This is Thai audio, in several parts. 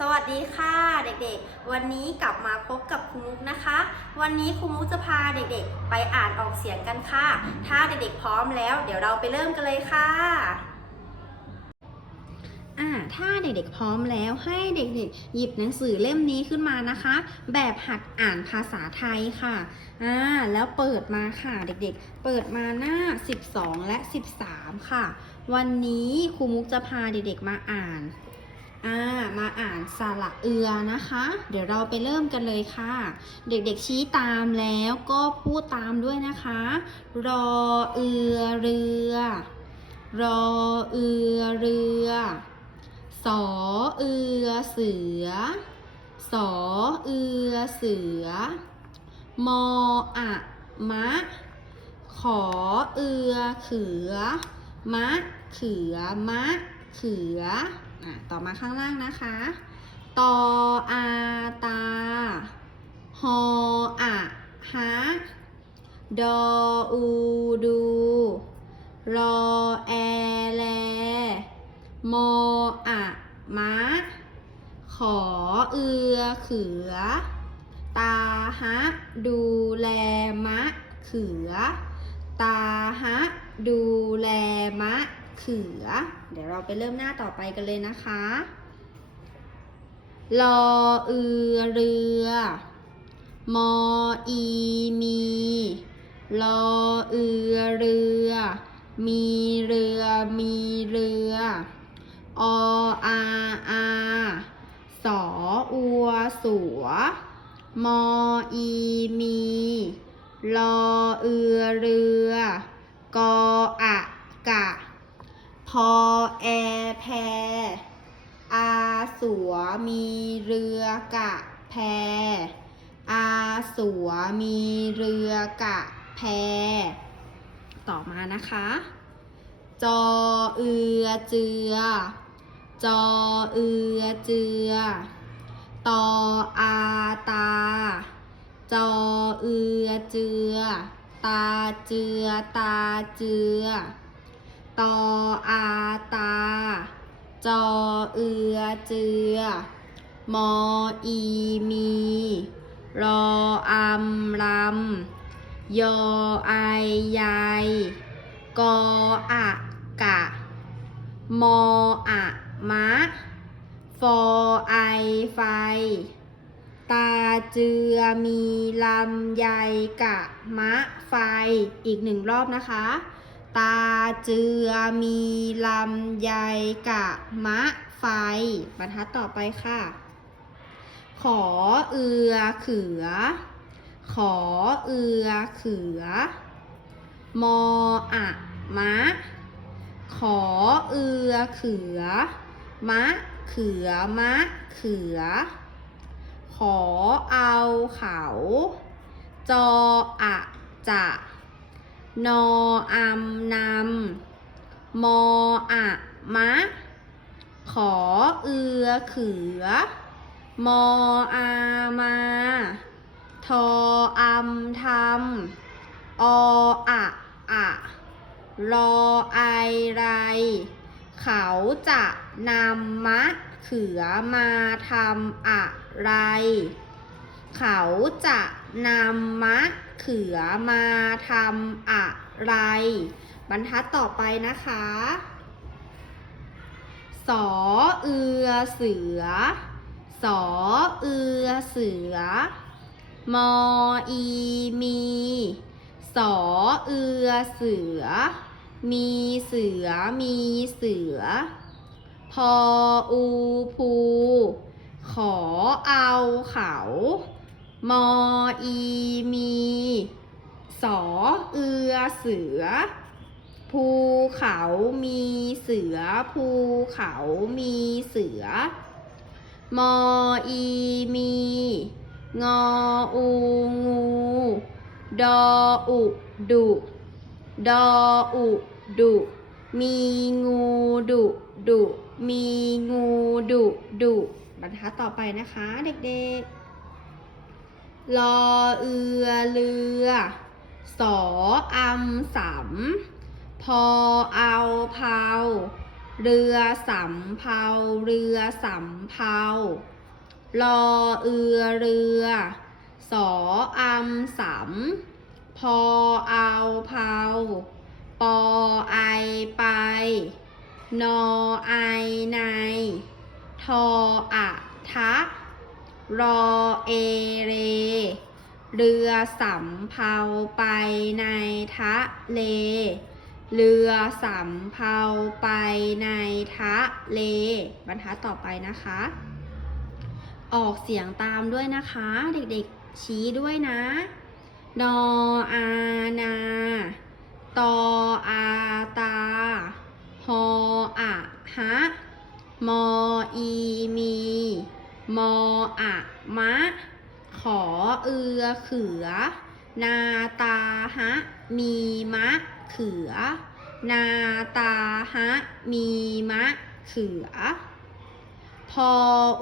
สวัสดีค่ะเด็กๆ วันนี้กลับมาพบกับครูมุกนะคะ วันนี้ครูมุกจะพาเด็กๆ ไปอ่านออกเสียงกันค่ะ ถ้าเด็กๆพร้อมแล้ว เดี๋ยวเราไปเริ่มกันเลยค่ะอ่าถ้าเด็กๆพร้อมแล้วให้เด็กๆ หยิบหนังสือเล่มนี้ขึ้นมานะคะ แบบหัดอ่านภาษาไทยค่ะอ่าแล้วเปิดมาค่ะเด็กๆ เปิดมาหน้า 12 และ 13 ค่ะ วันนี้ครูมุกจะพาเด็กๆมาอ่าน อ่ามาอ่านสระเอือนะคะ เดี๋ยวเราไปเริ่มกันเลยค่ะ เด็กๆชี้ตามแล้วก็พูดตามด้วยนะคะ รอเอือเรือ รอเอือเรือสอเอือเสือสอเอือเสือ มออะมะ ขอเอือเขือ มะ เขือ มะ เขือ ต่อมาข้างล่างนะคะ ตออาตาฮออะฮะดออูดู รอแอแล มออะมะ ขอเอือเขือ ตาฮะดูแลมะ เขือ ตาฮะดูแลมะ เขือ เดี๋ยวเราไปเริ่มหน้าต่อไปกันเลยนะคะรอเอือเรือ มออีมีรอเอือเรือ มีเรือมีเรือออาอาสออัวสัว มออีมีรอเอือเรือ กออะกะ พอแอแพอาสัวมีเรือกะแพอาสัวมีเรือกะแพ ต่อมานะคะ จอเอือเจือ จอเอือเจือ ตออาตา จอเอือเจือ ตาเจือตาเจือ ตออาตา จอเอือเจือ มออีมี รออัมรำยอไอยายกออะกะ มออะมะ ฟอไอไฟ ตาเจือมีลำไยกะมะไฟ อีกหนึ่งรอบนะคะ ตาเจือมีลำไยกะมะไฟ บรรทัดต่อไปค่ะ ขอเอือเขือ ขอเอือเขือ มออะมะ ขอเอือเขือ มะเขือมะเขือ ขอเอาเขา จออะจะ นออัมนำมออะมะ ขอเอือเขือ มออามา ทออัมทำออะอะรอไอไร เขาจะนำมะเขือมาทำอะไร เขาจะนำมะเขือมาทำอะไร บรรทัดต่อไปนะคะสอเอือเสือสอเอือเสือ มออีมีสอเอือเสือ มีเสือมีเสือ พออูภู ขอเอาเขา มออีมีสอเอือเสือ ภูเขามีเสือ ภูเขามีเสือ มออีมี งออูงู ดออุดุ ดออุดุ มีงูดุดุ มีงูดุดุบรรทัดต่อไปนะคะเด็กๆ รอเอือเรือสออัมสำพอเอาเผาเรือสำเภาเรือสำเภารอเอือเรือสออำสำพอเอาเผาปอไอไป นอไอใน ทออะทะ รอเอเร เรือสำเภาไปในทะเล เรือสำเภาไปในทะเล บรรทัดต่อไปนะคะ ออกเสียงตามด้วยนะคะ เด็กๆชี้ด้วยนะ นออานา ตออาตา ฮออะฮะ มออีมี มออะมะ ขอเอือเขือ นาตาฮะมีมะ เขือ นาตาฮะมีมะ เขือ พอ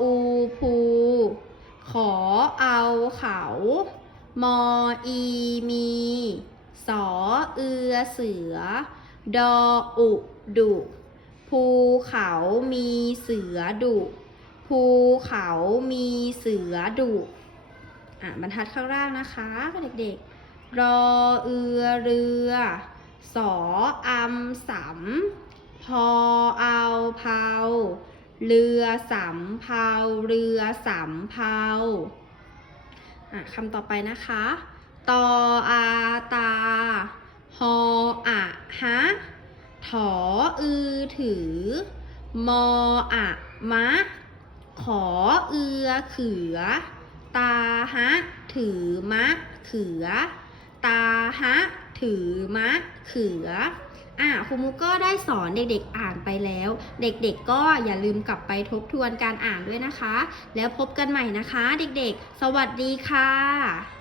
อูภูขอเอาเขา มออีมี สอเอือเสือ ดออุดุภูเขามีเสือดุ ภูเขามีเสือดุอะบรรทัดข้างล่างนะคะเด็กๆ รอเอือเรือ สออำสำพอเอาเผาเรือสำเภาเรือสำเภาอะคำต่อไปนะคะ ตออาตาฮออะฮะ ถออือถือ มออะมะ ขอเอือเขือ ตาฮะถือมะเขือ ตาฮะถือมะเขืออะครูมุกก็ได้สอนเด็กๆอ่านไปแล้ว เด็กๆก็อย่าลืมกลับไปทบทวนการอ่านด้วยนะคะ แล้วพบกันใหม่นะคะ เด็กๆ สวัสดีค่ะ